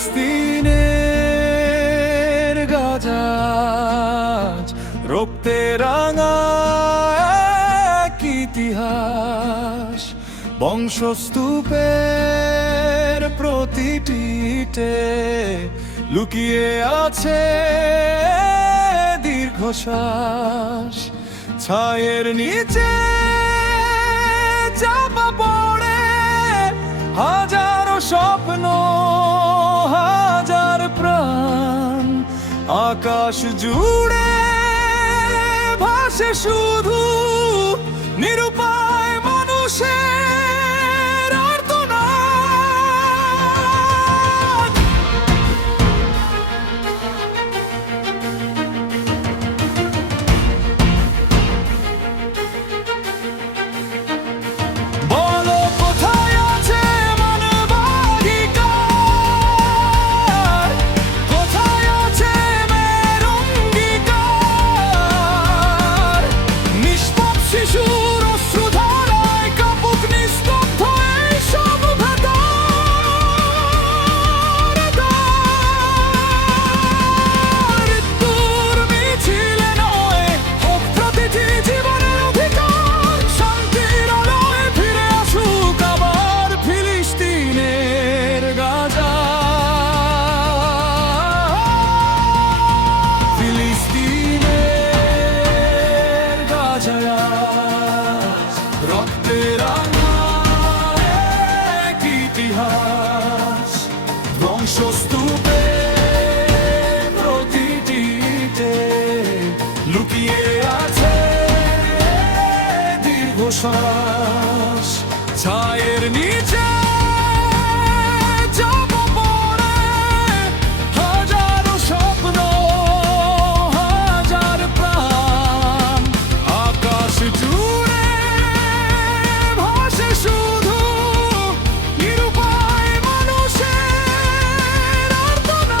ফিলিস্তিনের গাজা রক্তে রাঙা এক ইতিহাস, বংশস্তূপের প্রতিটি ইটে লুকিয়ে আছে দীর্ঘশ্বাস। ছায়ের নিচে চাপা পড়ে হাজারো স্বপ্ন, হাজার প্রাণ। আকাশ জুড়ে ভাসে শুধু নিরুপায় মানুষের আর্তনাদ। বলো কোথায় আছে মানবাধিকার, কোথায় আছে মেয়ের অঙ্গীকার? নিষ্পাপ শিশুর অশ্রুধারায় কাপুক নিস্তব্ধ এইসব মৃত্যুর মিছিলে নয় হোক প্রতিটি জীবনের অধিকার। শান্তির আলোয় ফিরে আসুক আবার ফিলিস্তিনের গাজা। ফিলিস্তিনের গাজা রক্তে রাঙা এক ইতিহাস, ধ্বংসস্তূপে প্রতিটি ইটে লুকিয়ে আছে দীর্ঘশ্বাস। ছায়ের নিচে চাপা পড়ে হাজারো স্বপ্ন, হাজার প্রাণ। আকাশ জুড়ে ভাসে শুধু নিরুপায় মানুষের আর্তনাদ।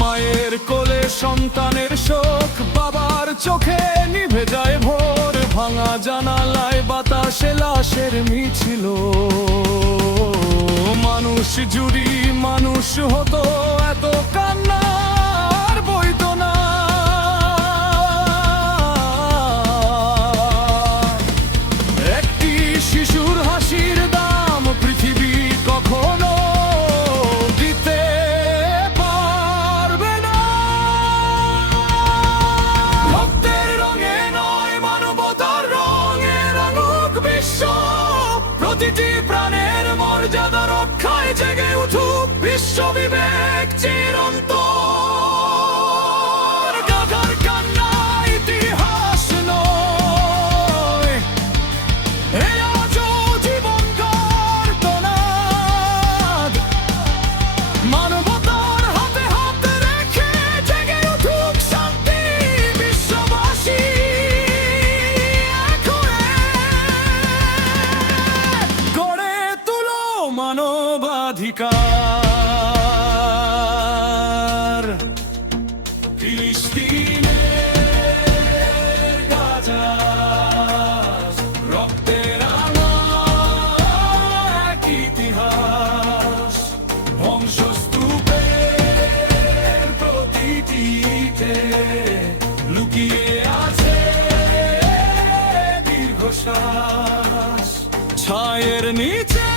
মায়ের কোলে সন্তানের শোক, বাবার চোখে নিভে যায় ভোর। ভাঙা জানালায় বাতাসে লাশের মিছিল। মানুষ যদি মানুষ হতো এত কান্নার বইতো না। একটি শিশুর হাসির দাম পৃথিবী কখনো দিতে পারবে না। রক্তের রঙে নয় মানবতার রঙে রাঙুক বিশ্ব। প্রতিটি প্রাণের মর্যাদা রক্ষায় জেগে উঠুক বিশ্ব বিবেক চিরন্তন। গাজার কান্না ইতিহাস নয়, এ আজও জীবনকার আর্তনাদ। মানবতার হাতে হাত রেখে জেগে উঠুক শান্তি বিশ্ববাসী এক হয়ে। গড়ে তুলো মানবাধিকার। ফিলিস্তিনের গাজা রক্তে রাঙা এক ইতিহাস, ধ্বংসস্তূপের প্রতিটি ইটে লুকিয়ে আছে দীর্ঘশ্বাস। ছায়ের নিচে